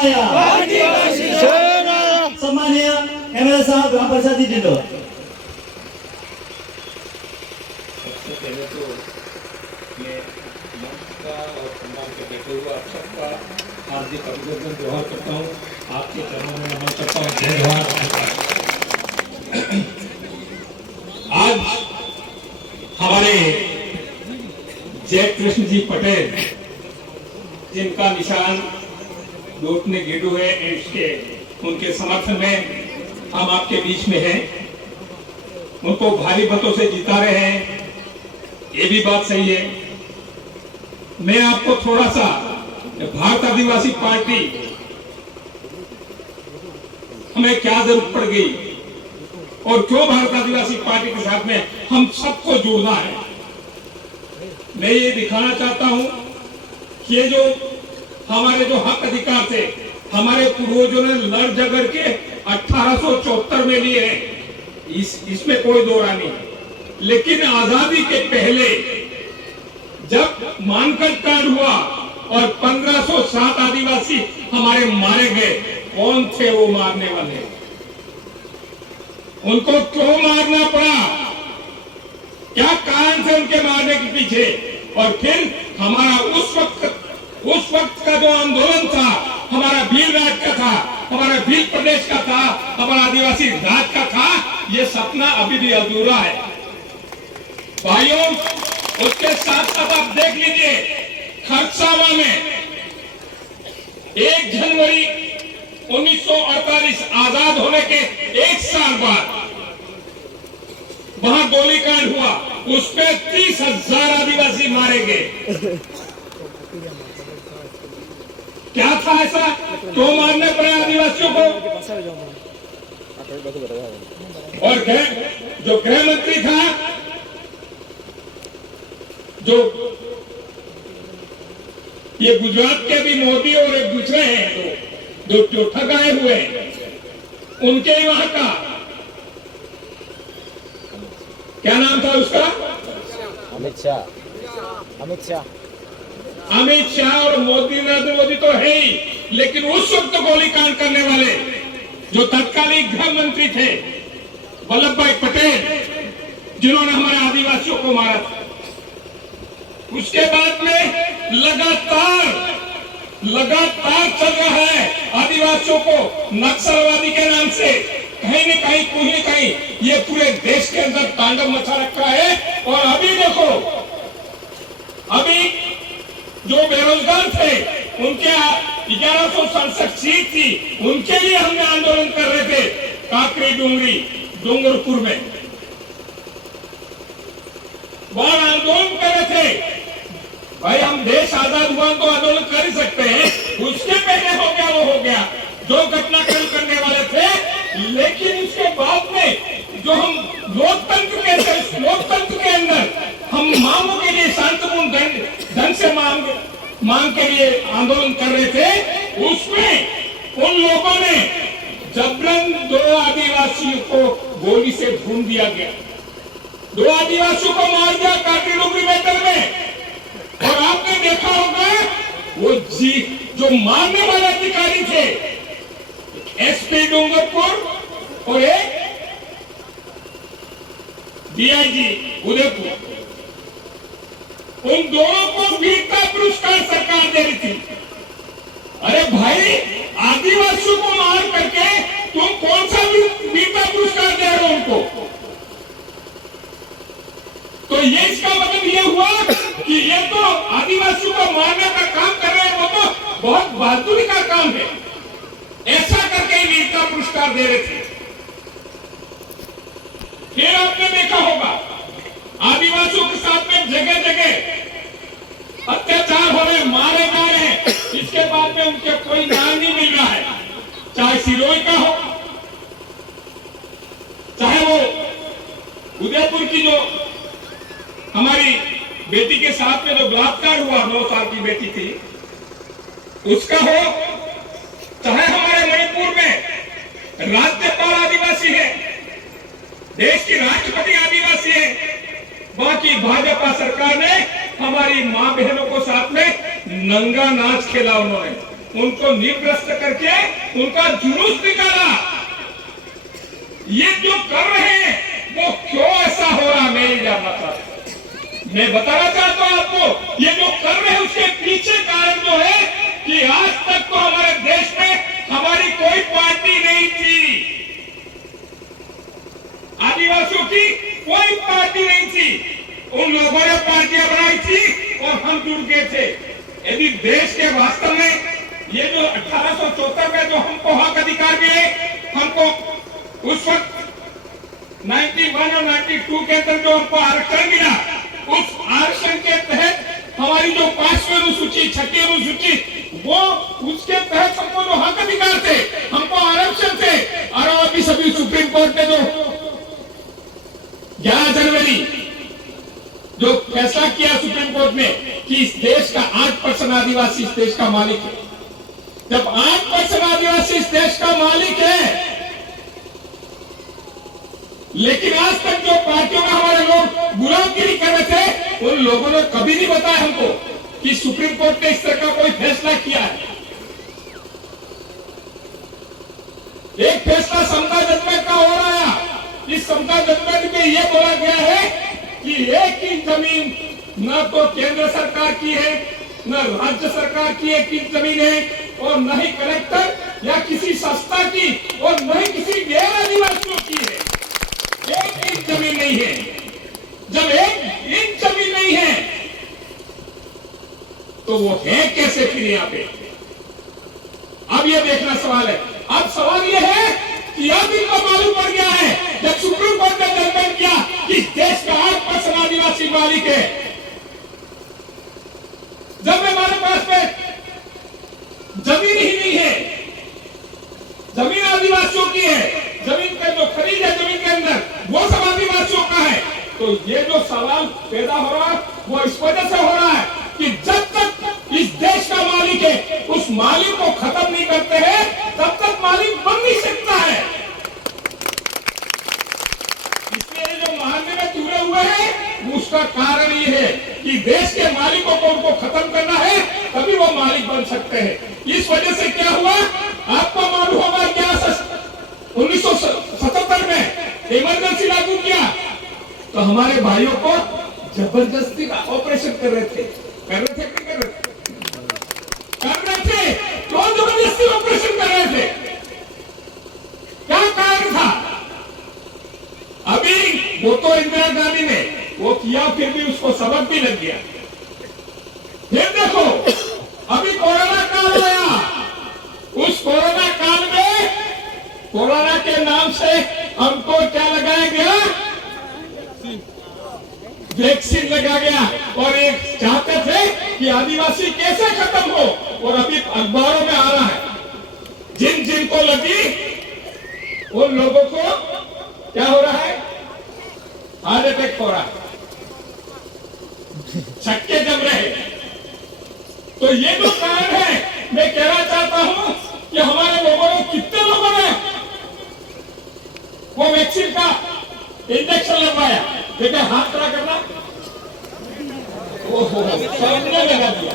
शिवाय सम्मानीय एमएलए साहब ग्राम पंचायत जिलो। सबसे पहले तो मैं मंच का और सम्मान के बैठे हुए आप सबका हार्दिक अभिनंदन जोहार करता हूँ, आपके चरणों में नमन करता हूँ। जय जवान। आज हमारे जय कृष्ण जी पटेल, जिनका निशान लूटने गेडू है, इसके उनके समर्थन में हम आपके बीच में हैं। उनको भारी मतों से जिता रहे हैं, ये भी बात सही है। मैं आपको थोड़ा सा भारत आदिवासी पार्टी हमें क्या जरूरत पड़ गई और क्यों भारत आदिवासी पार्टी के साथ में हम सबको जुड़ना है, मैं ये दिखाना चाहता हूं कि ये जो हमारे जो हक अधिकार थे, हमारे पूर्वजों ने लड़ झगड़ के 1874 में लिए हैं, इसमें कोई दो राय नहीं। लेकिन आजादी के पहले जब मानकट कांड हुआ और 1507 आदिवासी हमारे मारे गए, कौन थे वो मारने वाले? उनको क्यों मारना पड़ा? क्या कारण थे उनके मारने के पीछे? और फिर हमारा उस वक्त का जो आंदोलन था, हमारा भील राज का था, हमारा भील प्रदेश का था, हमारा आदिवासी राज का था, ये सपना अभी भी अधूरा है भाइयों। उसके साथ साथ आप देख लीजिए, खरसावा में 1 जनवरी 1948 आजाद होने के 1 साल बाद वहां गोलीकांड हुआ, उसमें 30,000 आदिवासी मारे गए। क्या था ऐसा? क्यों मारने पड़े आदिवासियों को? और जो गृह मंत्री था, जो ये गुजरात के भी मोदी और एक दूसरे हैं जो ठगाए हुए हैं, उनके वहां का क्या नाम था उसका? अमित शाह और नरेंद्र मोदी तो है ही, लेकिन उस वक्त गोलीकांड करने वाले जो तत्कालीन गृह मंत्री थे वल्लभ भाई पटेल, जिन्होंने हमारे आदिवासियों को मारा था। उसके बाद में लगातार चल रहा है आदिवासियों को नक्सलवादी के नाम से कहीं न कहीं ये पूरे देश के अंदर तांडव मचा रखा है। और अभी देखो, अभी जो बेरोजगार थे उनके 1167 सीट थी, उनके लिए हमने आंदोलन कर रहे थे काकरी डूंगरपुर में, वहां आंदोलन कर रहे थे। भाई हम देश आजाद हुआ तो आंदोलन कर ही सकते हैं, उसके पहले हो गया वो हो गया जो घटनाक्रम करने वाले थे। लेकिन उसके बाद में जो हम लोकतंत्र के अंदर हम मांगों के लिए शांतिपूर्ण ढंग से मांग के लिए आंदोलन कर रहे थे, उसमें उन लोगों ने जबरन 2 आदिवासियों को गोली से भून दिया गया, 2 आदिवासियों को मार दिया काकरी डूंगरी मेटर में। और आपने देखा होगा वो जो मारने वाले अधिकारी थे, एसपी डूंगरपुर और एक डीआईजी उदयपुर, उन दोनों को वीरता पुरस्कार सरकार दे रही थी। अरे भाई, आदिवासियों को मार करके तुम कौन सा वीरता पुरस्कार दे रहे हो उनको? तो ये इसका मतलब ये हुआ कि ये तो आदिवासियों को मारने का काम कर रहे हैं, वो तो बहुत बहादुरी का काम है, ऐसा करके वीरता पुरस्कार दे रहे थे। फिर आपने देखा होगा आदिवासियों के साथ में जगह जगह अत्याचार हो रहे, मारे जा रहे हैं, इसके बाद में उनके कोई न्याय नहीं मिल रहा है, चाहे सिरोही का हो, चाहे वो उदयपुर की जो हमारी बेटी के साथ में जो बलात्कार हुआ, 9 साल की बेटी थी, उसका हो, चाहे हमारे मणिपुर में राज्यपाल आदिवासी है, देश की राष्ट्रपति आदिवासी है, बाकी भाजपा सरकार ने हमारी मां बहनों को साथ में नंगा नाच खेला उन्होंने। उनको निर्ग्रस्त करके उनका जुलूस निकाला। ये जो कर रहे हैं वो क्यों ऐसा हो रहा, मैं ये जानना चाहता हूं। मैं बताना चाहता हूं आपको, ये जो कर रहे हैं उसके पीछे कारण जो है कि आज तक तो हमारे देश में हमारी कोई पार्टी नहीं थी, आदिवासियों की कोई पार्टी नहीं थी। उन लोगों ने पार्टियां बनाई थी और हम जुड़ गए थे। यदि देश के वास्तव में ये जो 1874 में जो हमको हक अधिकार मिले, हमको उस वक्त 91 और 92 के अंदर जो हमको आरक्षण मिला, उस आरक्षण के तहत हमारी जो 5वीं अनुसूची, 6वीं अनुसूची, वो उसके तहत हमको जो हक अधिकार थे, हमको आरक्षण थे। और अभी सभी सुप्रीम कोर्ट ने जो 11 जनवरी जो फैसला किया सुप्रीम कोर्ट ने कि इस देश का 8% आदिवासी इस देश का मालिक है। जब 8% आदिवासी इस देश का मालिक है, लेकिन आज तक जो पार्टियों में हमारे लोग गुलामगिरी कर रहे थे, उन लोगों ने कभी नहीं बताया हमको कि सुप्रीम कोर्ट ने इस तरह का कोई फैसला किया है। एक फैसला समता जजमेंट का हो रहा है। इस समता जजमेंट में यह बोला गया है कि एक इंच जमीन न तो केंद्र सरकार की है, न राज्य सरकार की एक इंच जमीन है, और न ही कलेक्टर या किसी संस्था की, और न ही किसी गैर आदिवासियों की है। एक इंच जमीन नहीं है। जब एक इंच जमीन नहीं है तो वो है कैसे फिर यहाँ पे? अब ये देखना सवाल है। अब सवाल ये है कि अब इनको मालूम पड़ गया है, जब सुप्रीम कोर्ट ने जजमेंट किया कि देश का 8% आदिवासी मालिक है, जब हमारे पास में जमीन ही नहीं है, जमीन आदिवासियों की है, जमीन का जो खरीद है जमीन के अंदर वो सब आदिवासियों का है, तो ये जो सवाल पैदा हो रहा है वो इस वजह से हो रहा है कि जब तक इस देश का मालिक है उस मालिक को खत्म नहीं करते हैं, तब तक मालिक बन नहीं सकता है। इसलिए जो महानदी में जुड़े हुए हैं उसका कारण ये है कि देश के मालिकों को उनको खत्म करना है, तभी वो मालिक बन सकते हैं। इस वजह से क्या हुआ आपको मालूम होगा, क्या 1977 में इमरजेंसी लागू किया तो हमारे भाइयों को जबरदस्ती का ऑपरेशन कर रहे थे कि नहीं कर रहे थे? कर रहे थे। क्यों जबरदस्ती ऑपरेशन कर रहे थे? क्या कारण था? अभी वो तो इंदिरा गांधी ने वो किया, फिर भी उसको सबक भी लग गया। फिर देखो अभी कोरोना काल आया, उस कोरोना काल में कोरोना के नाम से हमको क्या लगाया गया? वैक्सीन लगा गया, और एक चाहते थे कि आदिवासी कैसे खत्म हो, और अभी अखबारों में आ रहा है जिन जिन को लगी उन लोगों को क्या हो रहा है? हार्ट अटैक हो रहा है, छक्के जम रहे। तो ये जो कारण है, मैं कहना चाहता हूं कि हमारे लोगों ने, कितने लोगों ने वो वैक्सीन का इंजेक्शन लगवाया? देखिए हाथ खड़ा करना, ओहो सबने लगा दिया।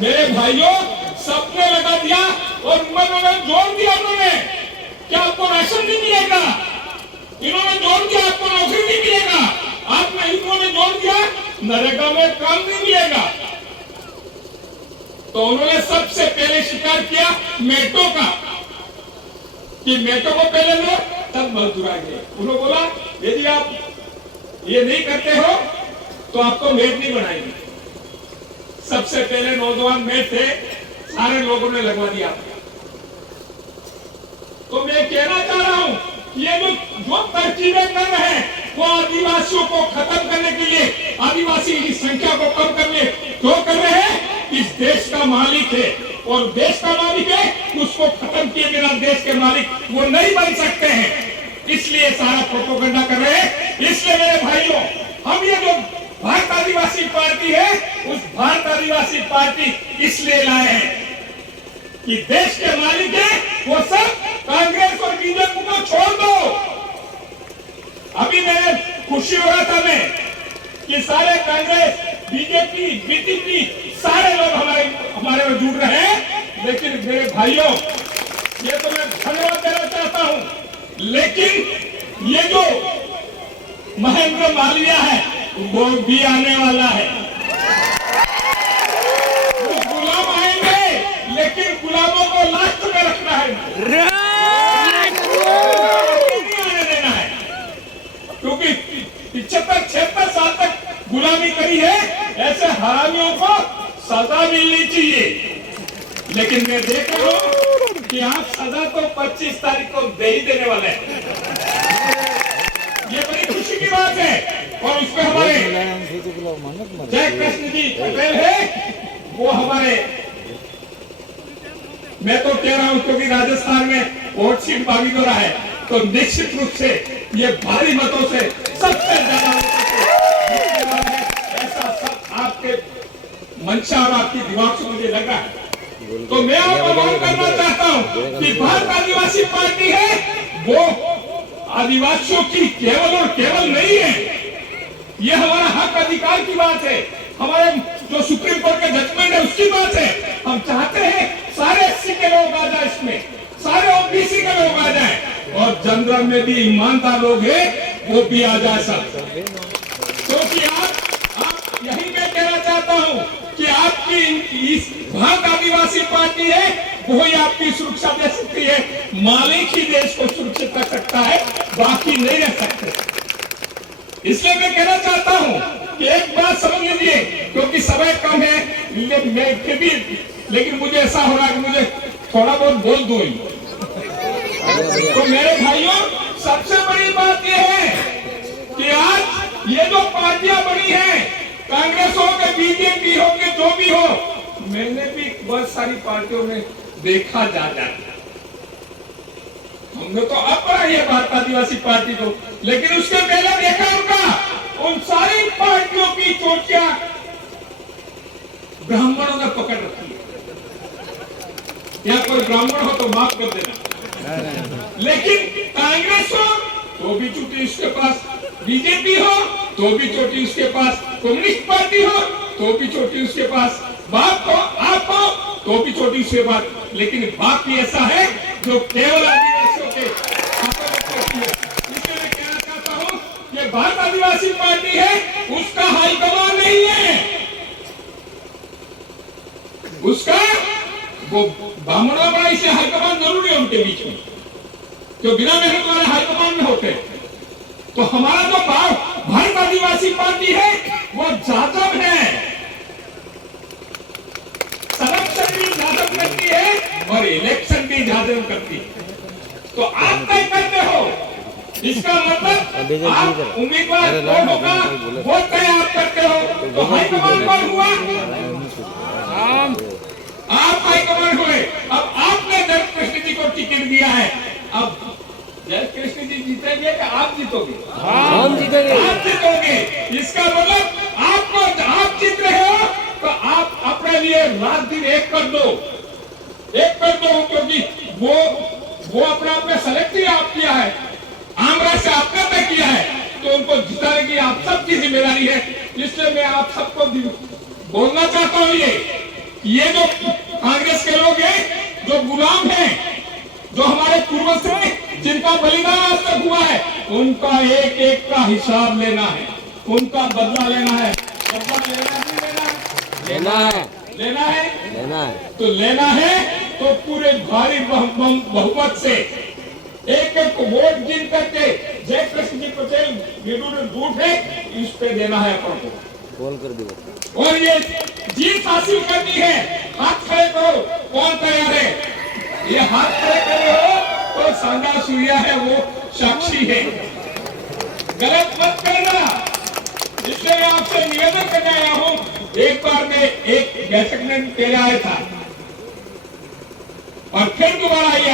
मेरे भाइयों सबने लगा दिया, और उन्होंने जोड़ दिया उन्होंने कि आपको राशन नहीं मिलेगा, इन्होंने जोड़ दिया आपको नौकरी नहीं मिलेगा, आपने इन्होंने जोड़ दिया नरेगा में काम नहीं मिलेगा। तो उन्होंने सबसे पहले शिकार किया मेटो का, कि मेटो को पहले लो तब मजदूर आएंगे। उन्होंने बोला यदि आप ये नहीं करते हो तो आपको मेट नहीं बनाएंगे। सबसे पहले नौजवान मेट थे, सारे लोगों ने लगवा दिया। तो मैं कहना चाह रहा हूं ये जो तरकीबें कर रहे हैं वो आदिवासियों को खत्म करने के लिए, आदिवासी की संख्या को कम करने क्यों कर रहे हैं? इस देश का मालिक है, और देश का मालिक है, उसको खत्म किए बिना देश के मालिक वो नहीं बन सकते हैं। इसलिए सारा प्रोपेगेंडा कर रहे हैं। इसलिए मेरे भाइयों, हम ये जो भारत आदिवासी पार्टी है, उस भारत आदिवासी पार्टी इसलिए लाए हैं कि देश के मालिक है वो सब कांग्रेस और बीजेपी को छोड़ दो। अभी मैं खुशी हो रहा था मैं कि सारे कांग्रेस बीजेपी, बीटीपी सारे लोग हमारे में जुड़ रहे हैं। लेकिन मेरे भाइयों, ये तो मैं धन्यवाद देना चाहता हूं, लेकिन ये जो महेंद्र मालवीय है वो भी आने वाला है। वो गुलाम आएंगे, लेकिन गुलामों को लास्ट में रखना है, नहीं आने देना है। क्योंकि 75-76 साल तक गुलामी करी है, ऐसे हरामियों को सजा मिलनी चाहिए। लेकिन मैं देख रहा हूं कि आप सजा तो 25 तारीख को दे ही देने वाले हैं। ये बड़ी खुशी की बात है। और उसमें हमारे जय कृष्ण जी पटेल है, वो हमारे, मैं तो कह रहा हूं क्योंकि राजस्थान में वोट सीट मांगी हो रहा है, तो निश्चित रूप से ये भारी मतों से सबसे ज्यादा ऐसा सब आपके मंशा और आपकी दिमाग से मुझे लगा है। तो मैं आपको मांग करना चाहता हूं कि भारत आदिवासी पार्टी है, वो आदिवासियों की केवल और केवल नहीं है, ये हमारा हक अधिकार की बात है, हमारे जो सुप्रीम कोर्ट का जजमेंट है उसकी बात है। हम चाहते हैं सारे एससी के लोग आ जाए, इसमें सारे ओबीसी के लोग आ जाए, और जनरल में भी ईमानदार लोग हैं वो भी आ जाए सब। क्योंकि आप यही मैं कहना चाहता हूं कि आपकी इस भारत आदिवासी पार्टी है, वो ही आपकी सुरक्षा दे सकती है। मालिक ही देश को सुरक्षित रख सकता है, बाकी नहीं रह सकते। इसलिए मैं कहना चाहता हूं कि एक बात समझ लीजिए, क्योंकि समय कम है, मैं फिर भी, लेकिन मुझे ऐसा हो रहा है कि मुझे थोड़ा बहुत बोल दो। तो मेरे भाइयों, सबसे बड़ी बात यह है कि आज ये जो पार्टियां बनी हैं, कांग्रेस हो के बीजेपी हो के जो भी हो, मैंने भी बहुत सारी पार्टियों में देखा जा जाता, हमने तो अब पढ़ा है भारत आदिवासी पार्टी को, लेकिन उसके पहले देखा उनका उन सारी पार्टियों की चोटियां ब्राह्मणों ने पकड़ रखी है। या कोई ब्राह्मण हो तो माफ कर देना, लेकिन कांग्रेस हो तो भी चोटी उसके पास, बीजेपी हो तो भी चोटी उसके पास, कम्युनिस्ट पार्टी हो तो भी चोटी उसके पास, बाप हो आप हो तो भी चोटी उसके पास। लेकिन बाप ही ऐसा है जो केवल आदिवासियों के हाथों में चोटी है। इसलिए मैं कहना चाहता हूं कि भारत आदिवासी पार्टी है, उसका हाईकमान नहीं है, उसका वो ब्राह्मणों बड़ा, इसे हाईकमान जरूरी है उनके बीच में, जो बिना मेहनत वाले हाईकमान में होते। तो हमारा जो भारत आदिवासी पार्टी है वो जादव है, संरक्षण भी जादव करती है और इलेक्शन भी जादव करती है। तो आप तय करते हो, इसका मतलब आप उम्मीदवार कौन होगा वो तय आप करते हो। तो हाईकमान कौन हुआ? आप हाईकमान हुए। अब आपने जय कृष्ण जी को टिकट दिया है, अब जय कृष्ण जी जीतेंगे कि आप जीतोगे? हम जीतेंगे। आप जीतोगे। इसका मतलब आपको, आप जीत रहे हो तो आप अपने लिए रात दिन एक कर दो, क्योंकि वो अपने आप में सेलेक्ट ही आप किया है, आमरा से आपने तय किया है, तो उनको जिताने की आप सबकी जिम्मेदारी है। इसलिए मैं आप सबको बोलना चाहता हूँ, ये जो कांग्रेस के लोग हैं, जो गुलाम हैं, जो हमारे पूर्वज थे, जिनका बलिदान आज तक हुआ है, उनका एक एक का हिसाब लेना है, उनका बदला लेना है। बदला लेना नहीं लेना है, लेना है, लेना है तो लेना है तो पूरे भारी बहुमत से एक एक वोट गिन करके जय कृष्ण जी पटेल निर्दूत है, इस पे देना है अपन को, बोल कर दो। और ये जीत हासिल करनी है। हाथ खड़े करो, कौन तैयार है? ये हाथ खड़े करे हो तो सांगा सूर्या है, वो साक्षी है, गलत मत करना। इसलिए मैं आपसे निवेदन करने आया हूं। एक बार मैं एक बैठक में पहले आया था और फिर दोबारा ये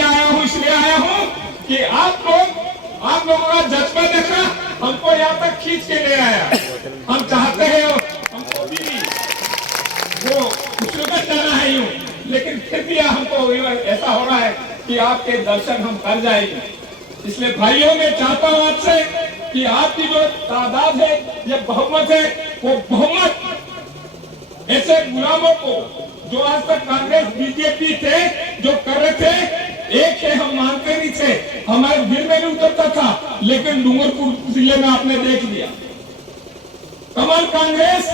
आया हूं, इसलिए आया हूं कि आप लोगों का जज्बा देखा, हमको यहाँ तक खींच के ले आया। हम चाहते हैं हमको भी वो खुशनुमा जाना है यूं, लेकिन फिर भी हमको ऐसा हो रहा है कि आपके दर्शन हम कर जाएंगे। इसलिए भाइयों, मैं चाहता हूं आपसे कि आपकी जो तादाद है ये बहुमत है, वो बहुमत ऐसे गुलामों को जो आज तक कांग्रेस बीजेपी थे जो कर रहे थे, एक है हम मानते नहीं थे, हमारे दिल में नहीं उतरता था, लेकिन डूंगरपुर जिले में आपने देख लिया कमल कांग्रेस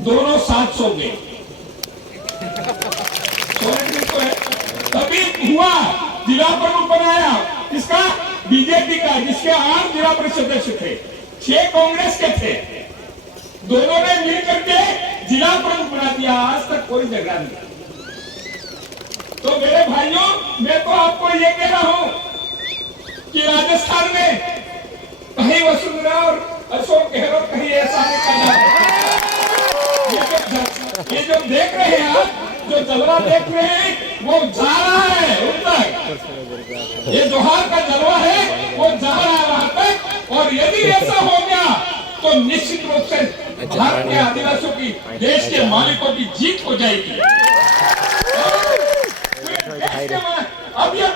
दोनों साथ सो गए। तभी हुआ जिला प्रमुख बनाया किसका, बीजेपी का, जिसके 8 जिला परिषद सदस्य थे, 6 कांग्रेस के थे, दोनों ने मिलकर के जिला प्रमुख बना दिया। आज तक कोई झगड़ा नहीं। तो मेरे भाइयों, मैं तो आपको ये कह रहा हूं कि राजस्थान में कहीं वसुंधरा और अशोक गहलोत कहीं ऐसा नहीं करना है। ये जो देख रहे हैं आप, जो जलवा देख रहे हैं, वो जा रहा है उन तक। ये जोहार का जलवा है, वो जा रहा है वहां तक। और यदि ऐसा हो गया तो निश्चित रूप से भारत के आदिवासियों की, देश के मालिकों की जीत हो जाएगी। अब ये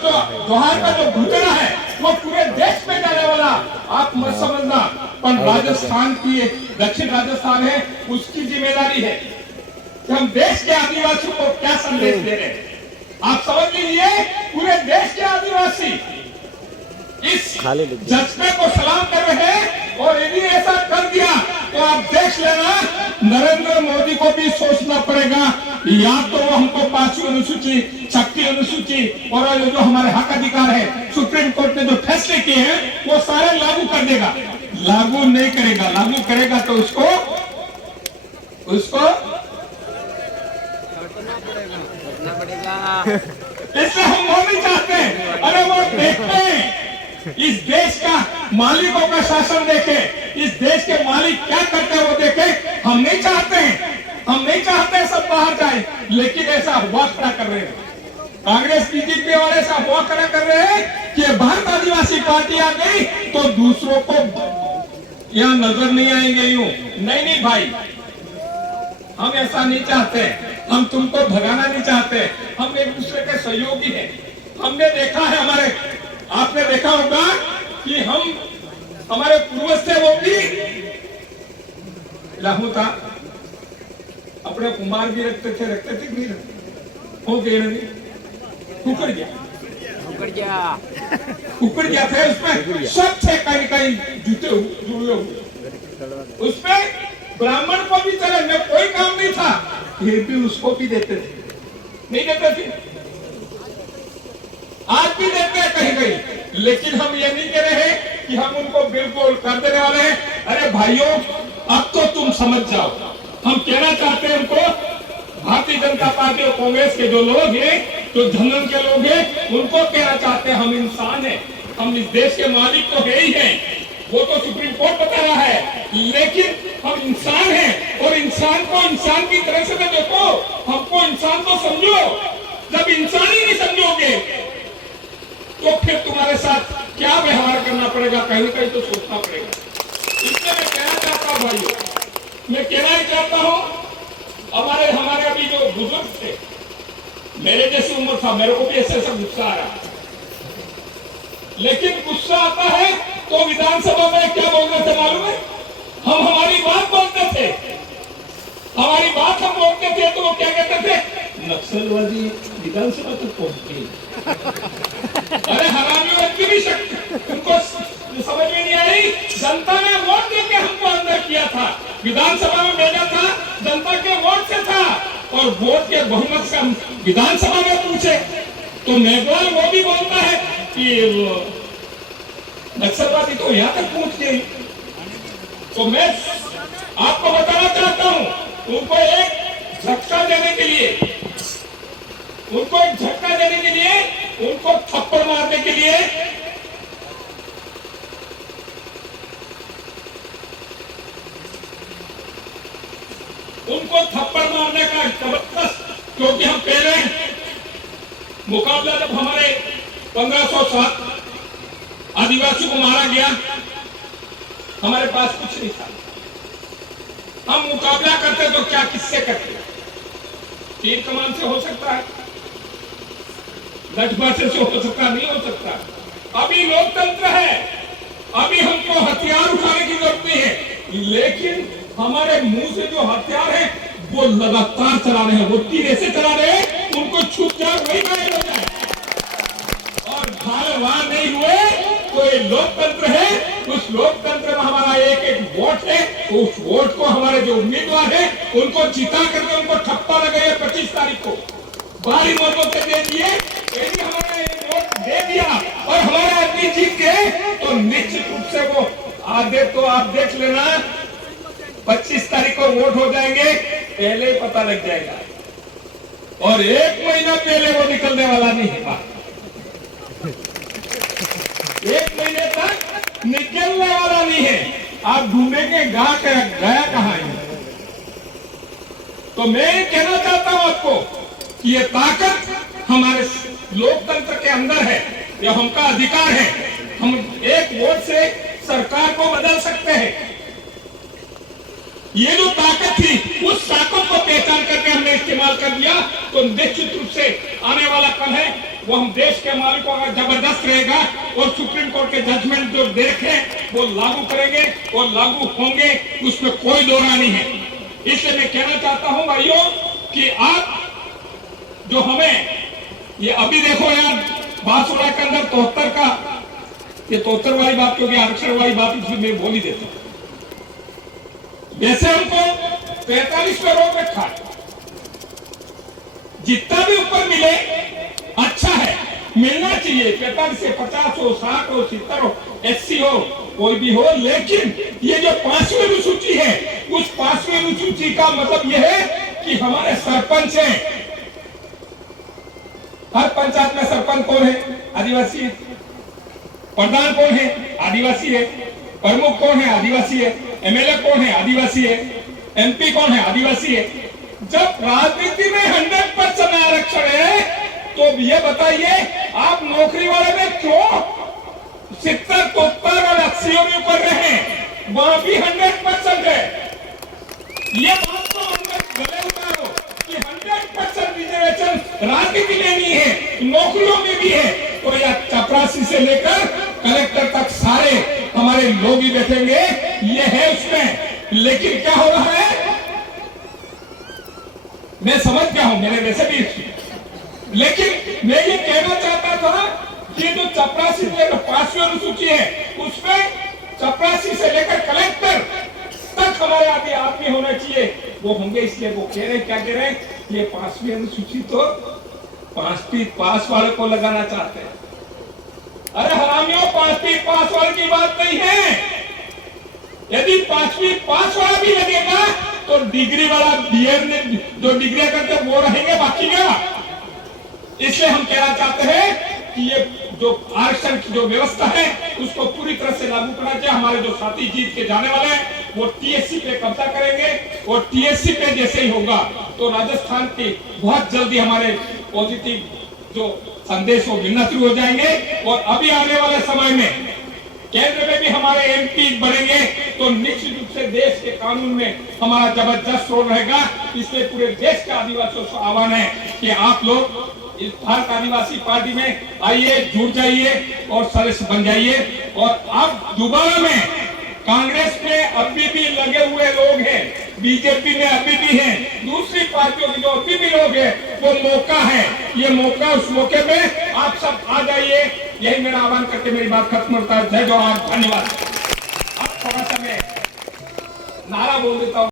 जोहार का जो घुटना है वो पूरे देश में जाने वाला, आप मत समझना, पर राजस्थान की, दक्षिण राजस्थान है, उसकी जिम्मेदारी है कि हम देश के आदिवासियों को क्या संदेश दे रहे हैं। आप समझ लीजिए, पूरे देश के आदिवासी इस जज्बे को सलाम कर रहे हैं। और यदि ऐसा कर दिया तो आप देख लेना, नरेंद्र मोदी को भी सोचना पड़ेगा, या तो वो हमको 5वीं अनुसूची, 6वीं अनुसूची और जो हमारे हक अधिकार है, सुप्रीम कोर्ट ने जो फैसले किए हैं वो सारे लागू कर देगा। लागू नहीं करेगा, लागू करेगा तो उसको इसलिए हम वो नहीं चाहते। अरे वो देखते हैं, इस देश का मालिकों का शासन देखे, इस देश के मालिक क्या करते हैं वो देखे। हम नहीं चाहते हैं, हम नहीं चाहते सब बाहर जाए, लेकिन ऐसा हुआ खड़ा कर रहे हैं कांग्रेस बीजेपी और ऐसा हुआ खड़ा कर रहे हैं कि भारत आदिवासी पार्टी आ गई तो दूसरों को यहाँ नजर नहीं आएंगे यूं। नहीं भाई, हम ऐसा नहीं चाहते, हम तुमको भगाना नहीं चाहते, हम एक दूसरे के सहयोगी हैं। हमने देखा है, आपने देखा होगा कि हम, हमारे पूर्वज थे वो भी लाहू था, अपने कुमार भी रखते थे कि नहीं रखते, हो गए नहीं, उकड़ गया था। उसमें सब थे कहीं जुटे हुए, उसमें ब्राह्मण को भी चले में कोई काम नहीं था, फिर भी उसको भी देते थे, नहीं देते थे, आज भी देते हैं कहीं। लेकिन हम ये नहीं कह रहे हैं कि हम उनको बिल्कुल कर देने वाले हैं। अरे भाइयों, अब तो तुम समझ जाओ, हम कहना चाहते हैं उनको, भारतीय जनता पार्टी और कांग्रेस के जो लोग हैं, जो झंगन के लोग हैं, उनको कहना चाहते हैं हम इंसान हैं, हम इस देश के मालिक तो है ही हैं, वो तो सुप्रीम कोर्ट बता रहा है, लेकिन हम इंसान हैं। और इंसान को इंसान की तरह से देखो, हमको इंसान तो समझो। जब इंसान ही नहीं समझोगे तो फिर तुम्हारे साथ क्या व्यवहार करना पड़ेगा, कहीं ना कहीं तो सोचना पड़ेगा। इसलिए मैं कहना चाहता हूँ भाइयों, मैं कहना ही चाहता हूँ, हमारे अभी जो बुजुर्ग थे, मेरे जैसी उम्र था, मेरे को भी ऐसा गुस्सा आ रहा, लेकिन गुस्सा आता है तो विधानसभा में क्या बोल रहे थे मालूम है? हम हमारी बात बोलते थे, हमारी बात हम बोलते थे तो वो क्या कहते थे, नक्सलवादी विधानसभा तक पहुंच गई। अरे हरामियों की भी शक्ति उनको समझ में नहीं आई। जनता ने वोट देके हमको अंदर किया था, विधानसभा में भेजा था, जनता के वोट से था, और वोट के बहुमत से हम विधानसभा में पूछे तो मेघवाल वो भी बोलता है कि नक्सलवादी तो यहाँ तक पहुंच गई। तो मैं आपको बताना चाहता हूँ, उनको एक झटका देने के लिए, उनको थप्पड़ मारने के लिए का जबरदस्त, क्योंकि हम पहले मुकाबला जब हमारे 1507 आदिवासियों को मारा गया, हमारे पास कुछ नहीं था, हम मुकाबला करते तो क्या किससे करते? तीर कमान से हो सकता है, गठबंधन से हो सकता, नहीं हो सकता। अभी लोकतंत्र है, अभी हमको हथियार उठाने की जरूरत नहीं है। लेकिन हमारे मुंह से जो हथियार है वो लगातार चला रहे हैं, वो तीर ऐसे चला रहे हैं उनको छूट जाए वही गायब हो जाए, और झालवार नहीं हुए तो ये लोकतंत्र है। उस लोकतंत्र में हमारा एक एक वोट है, उस वोट को हमारे जो उम्मीदवार है उनको जिता करके उनको ठप्पा लगाइए 25 तारीख को भारी मतों से दे दिए। यदि हमारे वोट दे दिया और हमारे आदमी जीत गए तो निश्चित रूप से वो आधे तो आप देख लेना 25 तारीख को वोट हो जाएंगे, पहले ही पता लग जाएगा, और 1 महीना पहले वो निकलने वाला नहीं है। 1 महीने तक निकलने वाला नहीं है। आप ढूंढेंगे गया कहां है। तो मैं ये कहना चाहता हूं आपको कि ये ताकत हमारे लोकतंत्र के अंदर है, ये हमका अधिकार है। हम एक वोट से सरकार को बदल सकते हैं। ये जो ताकत थी उस ताकत को पहचान करके हमने इस्तेमाल कर दिया तो निश्चित रूप से आने वाला कल है वो हम देश के मालिकों का जबरदस्त रहेगा, और सुप्रीम कोर्ट के जजमेंट जो देखे वो लागू करेंगे और लागू होंगे, उसमें कोई दो राय नहीं है। इसलिए मैं कहना चाहता हूं भाइयों कि आप जो हमें ये अभी देखो यार बांसुरा के अंदर 73 का ये 73 वाली बात क्योंकि आरक्षण वाली बात इसलिए मैं बोल ही देता हूं। वैसे हमको 43 पे रोक रखा है, जितना भी ऊपर मिले अच्छा है, मिलना चाहिए। 45 से 50 हो, 60 हो, 70 हो, 80 हो, कोई भी हो, लेकिन ये जो 5वीं अनुसूची है उस 5वीं अनुसूची का मतलब यह है कि हमारे सरपंच हैं, हर पंचायत में सरपंच कौन है? आदिवासी है। प्रधान कौन है? आदिवासी है। प्रमुख कौन है? आदिवासी है। एमएलए कौन है? आदिवासी है। एमपी कौन है? आदिवासी है। जब राजनीति में 100% आरक्षण है तो ये बताइए आप नौकरी वाले में क्यों 70, 73 और 80 में ऊपर रहे? वहां भी 100% है। ये बात तो हमने गले उतारो कि 100% रिजर्वेशन राजनीति में नहीं है, नौकरियों में भी है। तो यह चपरासी से लेकर कलेक्टर तक सारे हमारे लोग ही बैठेंगे, ये है उसमें। लेकिन क्या हो रहा है मैं समझ गया हूं, मेरे वैसे भी, लेकिन मैं ये कहना चाहता था कि जो चपरासी जो 5वीं अनुसूची है उसमें चपरासी से लेकर कलेक्टर तक हमारे आगे आदमी होना चाहिए, वो होंगे। इसलिए वो कह रहे क्या कह रहे हैं, ये 5वीं अनुसूची तो 5वीं पास वाले को लगाना चाहते हैं। अरे हरामियों, 5वीं पास वाले की बात नहीं है। यदि 5वीं पास वाला भी लगेगा तो डिग्री वाला बीएड में जो डिग्री करते वो रहेंगे बाकी का। इसलिए हम कहना चाहते हैं कि ये जो आरक्षण की जो व्यवस्था है उसको पूरी तरह से लागू करना चाहिए। हमारे जो साथी जीत के जाने वाले हैं वो टीएससी पे कब्जा करेंगे, और टीएससी पे जैसे ही होगा तो राजस्थान की बहुत जल्दी हमारे पॉजिटिव जो संदेश वो मिलना शुरू हो जाएंगे। और अभी आने वाले समय में केंद्र में भी हमारे एमपी बनेंगे तो निश्चित रूप से देश के कानून में हमारा जबरदस्त रोल रहेगा। इसलिए पूरे देश के आदिवासियों से आह्वान है कि आप लोग इस भारत आदिवासी पार्टी में आइए, जुड़ जाइए और सदस्य बन जाइए। और अब दोबारा में कांग्रेस में अभी भी लगे हुए लोग हैं, बीजेपी में अभी भी हैं, दूसरी पार्टियों के जो अभी भी लोग हैं, वो मौका है, ये मौका, उस मौके में आप सब आ जाइए। यही मेरा आह्वान करके मेरी बात खत्म करता है। जय जवाहर, धन्यवाद। अब थोड़ा सा मैं नारा बोल देता हूँ।